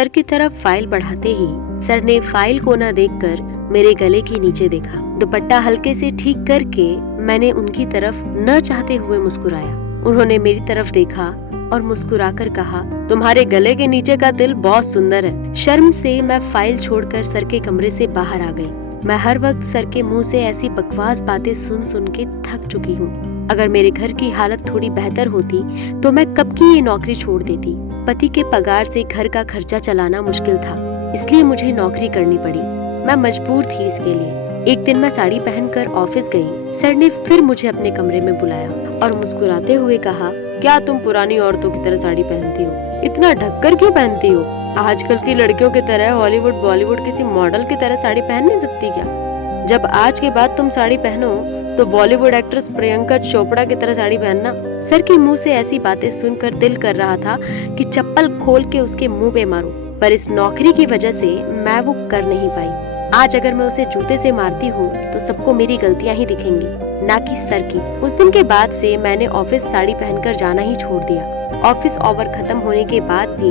Sir की तरफ file बढ़ाते ही सर ने फाइल को न देखकर मेरे गले के नीचे देखा। दुपट्टा हल्के से ठीक करके मैंने उनकी तरफ न चाहते हुए मुस्कुराया। उन्होंने मेरी तरफ देखा और मुस्कुराकर कहा, तुम्हारे गले के नीचे का दिल बहुत सुंदर है। शर्म से मैं फाइल छोड़कर सर के कमरे से बाहर आ गई। मैं हर वक्त सर के मुंह से ऐसी बकवास बातें सुन सुन के थक चुकी हूँ। अगर मेरे घर की हालत थोड़ी बेहतर होती तो मैं कब की ये नौकरी छोड़ देती। पति के पगार से घर का खर्चा चलाना मुश्किल था, इसलिए मुझे नौकरी करनी पड़ी। मैं मजबूर थी इसके लिए। एक दिन मैं साड़ी पहनकर ऑफिस गई। सर ने फिर मुझे अपने कमरे में बुलाया और मुस्कुराते हुए कहा, क्या तुम पुरानी औरतों की तरह साड़ी पहनती हो? इतना ढककर क्यों पहनती हो? आजकल की लड़कियों की तरह हॉलीवुड बॉलीवुड किसी मॉडल की तरह साड़ी पहन नहीं सकती क्या? जब आज के बाद तुम साड़ी पहनो तो बॉलीवुड एक्ट्रेस प्रियंका चोपड़ा की तरह साड़ी पहनना। सर के मुंह से ऐसी बातें सुनकर दिल कर रहा था कि चप्पल खोल के उसके मुंह पे मारूं, पर इस नौकरी की वजह से मैं वो कर नहीं पाई। आज अगर मैं उसे जूते से मारती हूँ तो सबको मेरी गलतियाँ ही दिखेंगी, ना कि सर की। उस दिन के बाद से मैंने ऑफिस साड़ी पहनकर जाना ही छोड़ दिया। ऑफिस ओवर खत्म होने के बाद भी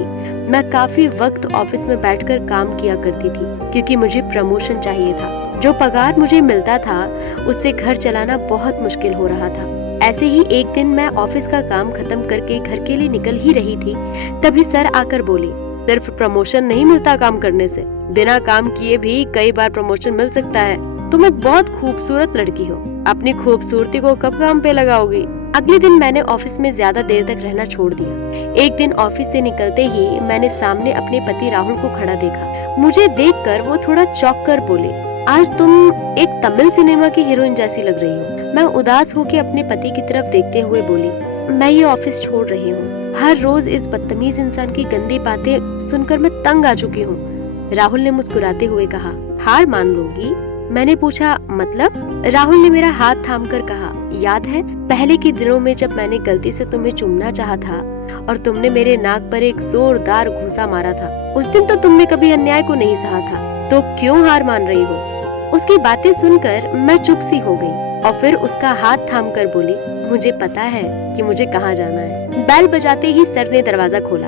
मैं काफी वक्त ऑफिस में बैठकर काम किया करती थी, क्योंकि मुझे प्रमोशन चाहिए था। जो पगार मुझे मिलता था उससे घर चलाना बहुत मुश्किल हो रहा था। ऐसे ही एक दिन मैं ऑफिस का काम खत्म करके घर के लिए निकल ही रही थी, तभी सर आकर बोले, सिर्फ प्रमोशन नहीं मिलता काम करने से, बिना काम किए भी कई बार प्रमोशन मिल सकता है। तुम एक बहुत खूबसूरत लड़की हो, अपनी खूबसूरती को कब काम पे लगाओगी? अगले दिन मैंने ऑफिस में ज्यादा देर तक रहना छोड़ दिया। एक दिन ऑफिस से निकलते ही मैंने सामने अपने पति राहुल को खड़ा देखा। मुझे देखकर वो थोड़ा चौंक कर बोले, आज तुम एक तमिल सिनेमा की हीरोइन जैसी लग रही हो। मैं उदास होकर अपने पति की तरफ देखते हुए बोली, मैं ये ऑफिस छोड़ रही हूँ। हर रोज इस बदतमीज इंसान की गंदी बातें सुनकर मैं तंग आ चुकी हूँ। राहुल ने मुस्कुराते हुए कहा, हार मान लोगी? मैंने पूछा, मतलब? राहुल ने मेरा हाथ थामकर कहा, याद है पहले के दिनों में जब मैंने गलती से तुम्हें चूमना चाहा था और तुमने मेरे नाक पर एक जोरदार घूंसा मारा था? उस दिन तो तुमने कभी अन्याय को नहीं सहा था, तो क्यों हार मान रही हो? उसकी बातें सुनकर मैं चुप सी हो गई और फिर उसका हाथ थामकर बोली, मुझे पता है कि मुझे कहाँ जाना है। बेल बजाते ही सर ने दरवाजा खोला।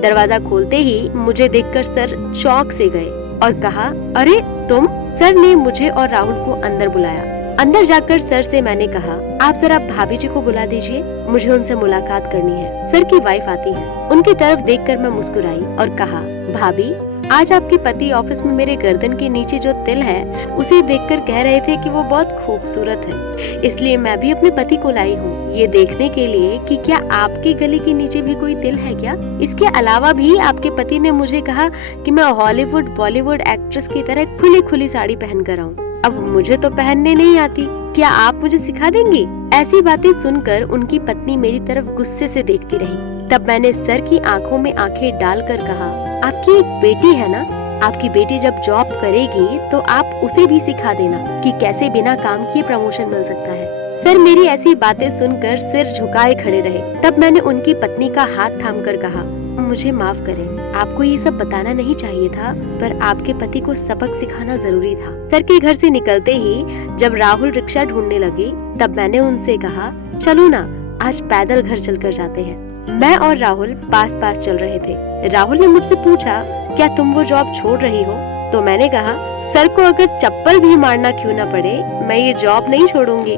दरवाजा खोलते ही मुझे देखकर सर चौंक से गए और कहा, अरे तुम? सर ने मुझे और राहुल को अंदर बुलाया। अंदर जाकर सर से मैंने कहा, आप जरा भाभी जी को बुला दीजिए, मुझे उनसे मुलाकात करनी है। सर की वाइफ आती है। उनकी तरफ देखकर मैं मुस्कुराई और कहा, भाभी, आज आपके पति ऑफिस में मेरे गर्दन के नीचे जो तिल है उसे देखकर कह रहे थे कि वो बहुत खूबसूरत है, इसलिए मैं भी अपने पति को लाई हूँ ये देखने के लिए कि क्या आपके गले के नीचे भी कोई तिल है क्या। इसके अलावा भी आपके पति ने मुझे कहा कि मैं हॉलीवुड बॉलीवुड एक्ट्रेस की तरह खुली खुली साड़ी पहन कर आऊँ। अब मुझे तो पहनने नहीं आती, क्या आप मुझे सिखा देंगी? ऐसी बातें सुनकर उनकी पत्नी मेरी तरफ गुस्से से देखती रही। तब मैंने सर की आंखों में आंखें डालकर कहा, आपकी एक बेटी है ना, आपकी बेटी जब जॉब करेगी तो आप उसे भी सिखा देना कि कैसे बिना काम किए प्रमोशन मिल सकता है। सर मेरी ऐसी बातें सुनकर सिर झुकाए खड़े रहे। तब मैंने उनकी पत्नी का हाथ थामकर कहा, मुझे माफ करें, आपको ये सब बताना नहीं चाहिए था, पर आपके पति को सबक सिखाना जरूरी था। सर के घर से निकलते ही जब राहुल रिक्शा ढूंढने लगे तब मैंने उनसे कहा, चलो ना, आज पैदल घर चलकर जाते हैं। मैं और राहुल पास पास चल रहे थे। राहुल ने मुझसे पूछा, क्या तुम वो जॉब छोड़ रही हो? तो मैंने कहा, सर को अगर चप्पल भी मारना क्यों ना पड़े, मैं ये जॉब नहीं छोड़ूंगी।